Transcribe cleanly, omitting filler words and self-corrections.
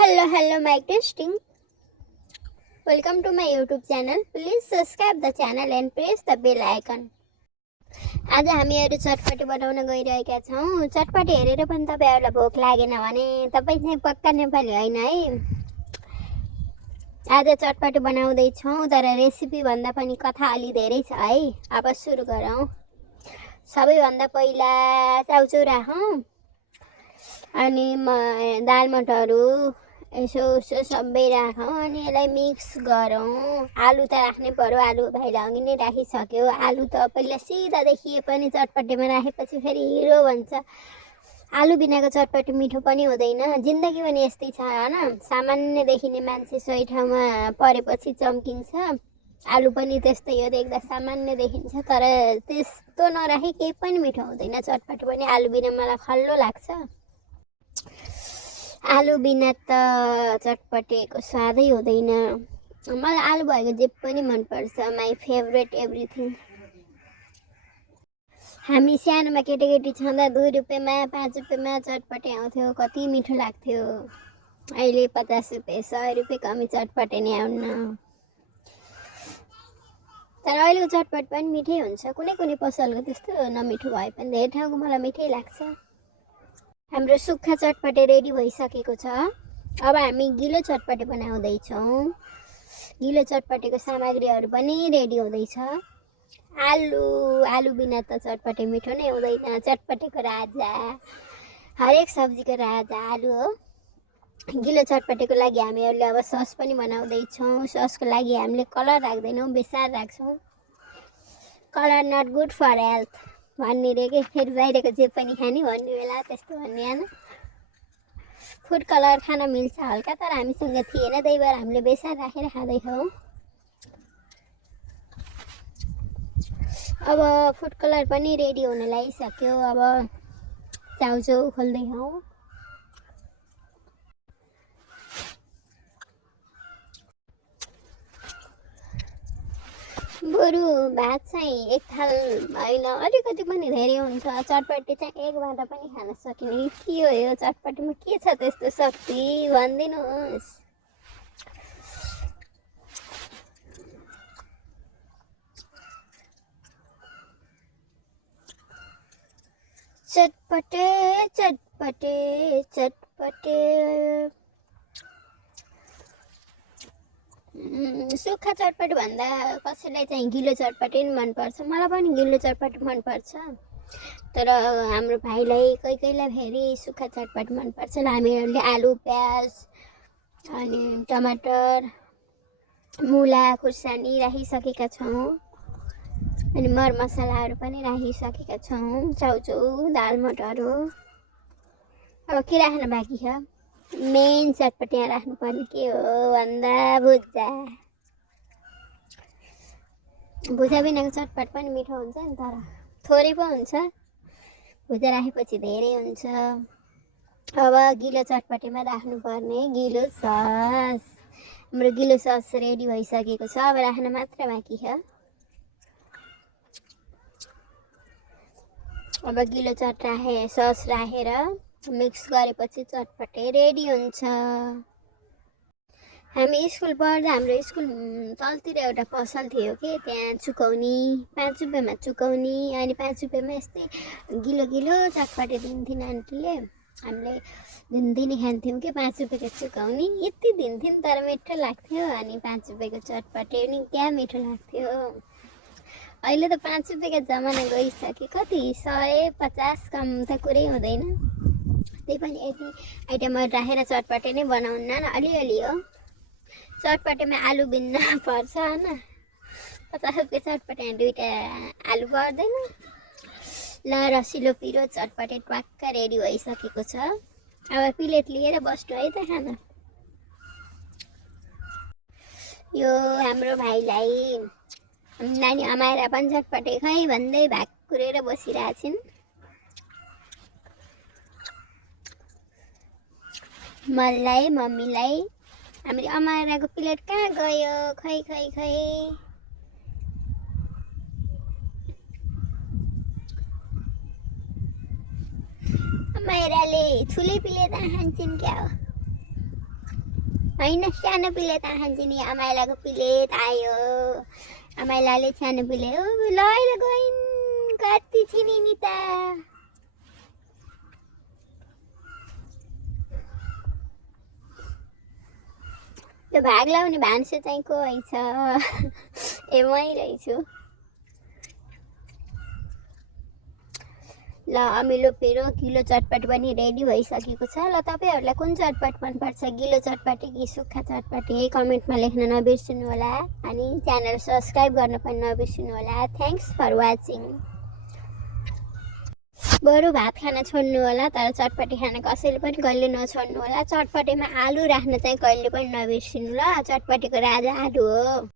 Hello, my testing. Welcome to my YouTube channel. Please subscribe the channel and press the bell icon. आज हामीहरू चटपटी बनाउन गइरहेका छौँ। चटपटी हेरेर पनि तपाईहरुलाई भोक लागेन भने तपाई चाहिँ पक्का नेपाली हैन है। आज चटपटी बनाउँदै छौँ तर रेसिपी भन्दा पनि कथा अलि धेरै छ है। अब सुरु गरौँ। सबैभन्दा पहिला चाउचाउ राखौँ अनि दाल मटरहरु यसो सबै राखौँ अनि यसलाई मिक्स गरौँ। आलु त राख्नै पर्यो। आलु भाइले अघि नै राखिसक्यो। आलु त पहिला सिधा देखिए पनि चटपटीमा राखेपछि फेरि हिरो भन्छ। आलु बिनाको चटपटी मिठो पनि हुँदैन। जिन्दगी पनि यस्तै छ हैन। सामान्य देखिने मान्छे सोही ठाउँमा परेपछि चम्किन्छ। आलु पनि त्यस्तै हो, देख्दा सामान्य देखिन्छ तर त्यस्तो नराखे केही पनि मिठो हुँदैन। चटपटी पनि आलु बिना मलाई खल्लो लाग्छ। आलु बिना त चटपटेको स्वादै हुँदैन। मलाई आलु भएको जे पनि मन पर्छ। My favourite everything. हामी सानोमा केटाकेटी छँदा 2 रुपैयाँमा 5 रुपैयाँमा चटपटे आउँथ्यो। कति मिठो लाग्थ्यो। अहिले 50 रुपैयाँ 100 रुपैयाँ कमी चटपटे नै आउन्न। तर अहिलेको चटपट पनि मिठै हुन्छ। कुनै कुनै पसलको त्यस्तो नमिठो भए पनि धेरै ठाउँको मलाई मिठै लाग्छ। हाम्रो सुक्खा चटपटे रेडी भइसकेको छ। अब हामी गिलो चटपटे बनाउँदै छौँ। गिलो चटपटेको सामग्रीहरू पनि रेडी हुँदैछ। आलु बिना त चटपटे मिठो नै हुँदैन। चटपटेको राजा, हरेक सब्जीको राजा आलु हो। गिलो चटपटेको लागि हामीहरूले अब सस पनि बनाउँदै छौँ। ससको लागि हामीले कलर राख्दैनौँ, बेसार राख्छौँ। Colour not good for health भन्ने रे के। फेरि बाहिरको जे पनि खाने भन्ने बेला त्यस्तो भन्ने हैन। फुड कलर खान मिल्छ हल्का, तर हामीसँग थिएन त्यही भएर हामीले बेसार राखेर खाँदैछौँ। अब फुड कलर पनि रेडी हुन लागिसक्यो। अब चाउचाउ खोल्दैछौँ। बरु भात चाहिँ एक थाल होइन, अलिकति पनि धेरै हुन्छ। चटपटी चाहिँ एकबाट पनि खान सकिने के हो यो चटपटीमा के छ त्यस्तो शक्ति भनिदिनुहोस्। चटपटे चटपटे चटपटे। सुक्खा चटपटी भन्दा कसैलाई चाहिँ गिलो चटपटी नि मनपर्छ। मलाई पनि गिलो चटपटी मनपर्छ। तर हाम्रो भाइलाई कोहीलाई फेरि सुक्खा चटपटी मनपर्छ। हामीहरूले आलु प्याज अनि टमाटर मुला खुर्सानी राखिसकेका छौँ अनि मरमसलाहरू पनि राखिसकेका छौँ। चाउचाउ दाल मटर हो। अब के राख्न बाँकी छ? मेन चटपटी राख्नुपर्ने के हो भन्दा भुजा बिनाको चटपट पनि मिठो हुन्छ नि, तर थोरै पो हुन्छ। भुजा राखेपछि धेरै हुन्छ। अब गिलो चटपटीमा राख्नुपर्ने गिलो सस। हाम्रो गिलो सस रेडी भइसकेको छ। अब राख्न मात्र बाँकी छ। अब गिलो सस राखेर मिक्स गरेपछि चटपटे रेडी हुन्छ। हामी स्कुल पढ्दा हाम्रो स्कुल तलतिर एउटा पसल थियो कि त्यहाँ चुकौनी 5 रुपैयाँमा चुकौनी अनि 5 रुपैयाँमा यस्तै गिलो चटपटे दिन्थिन् आन्टीले। हामीले दिनदिनै खान्थ्यौँ कि 5 रुपैयाँको चुकौनी। यति दिन्थिन् तर मिठो लाग्थ्यो। अनि 5 रुपैयाँको चटपटे पनि क्या मिठो लाग्थ्यो। अहिले त 5 रुपैयाँको जमाना गइसक्यो। कति 150 कम त कुरै हुँदैन। त्यही पनि यति आइटमहरू राखेर चटपटे नै बनाउन्न न, अलिअलि हो। चटपटेमा आलु बिन्न पर्छ हैन। 50 रुपैयाँ चटपटे 2टा आलु पर्दैन। ल रसिलो पिरो चटपटे ट्वाक्क रेडी भइसकेको छ। अब प्लेट लिएर बस्नु है त खान। यो हाम्रो भाइलाई नानी अमाएर पनि चटपटे खै भन्दै भाकुरेर बसिरहेछिन्। मलाई मम्मीलाई हामीले अमाइराको प्लेट कहाँ गयो खै खै खै। अमाइराले ठुलै प्लेट खान्छन् क्या हो। होइन सानो प्लेट खान्छु नि आमाइलाको प्लेट आयो आमाइलाले सानो प्लेट ल गइन् कति छिनी नि त त्यो भाग लाउने भान्सो चाहिँ को रहेछ ए मै रहेछु ल अमिलो पिरो गिलो चटपट पनि रेडी भइसकेको छ ल तपाईहरुलाई कुन चटपट मनपर्छ गिलो चटपटी कि सुक्खा चटपटी कमेन्टमा लेख्न नबिर्सनु होला अनि च्यानल सब्स्क्राइब गर्न पनि नबिर्सनु होला थ्यांक्स फर वाचिङ बरु भात खान छोड्नु होला तर चटपटी खान कसैले पनि कहिले नछोड्नु होला चटपटीमा आलु राख्न चाहिँ कहिले पनि नबिर्सनु ल चटपटीको राजा आलु हो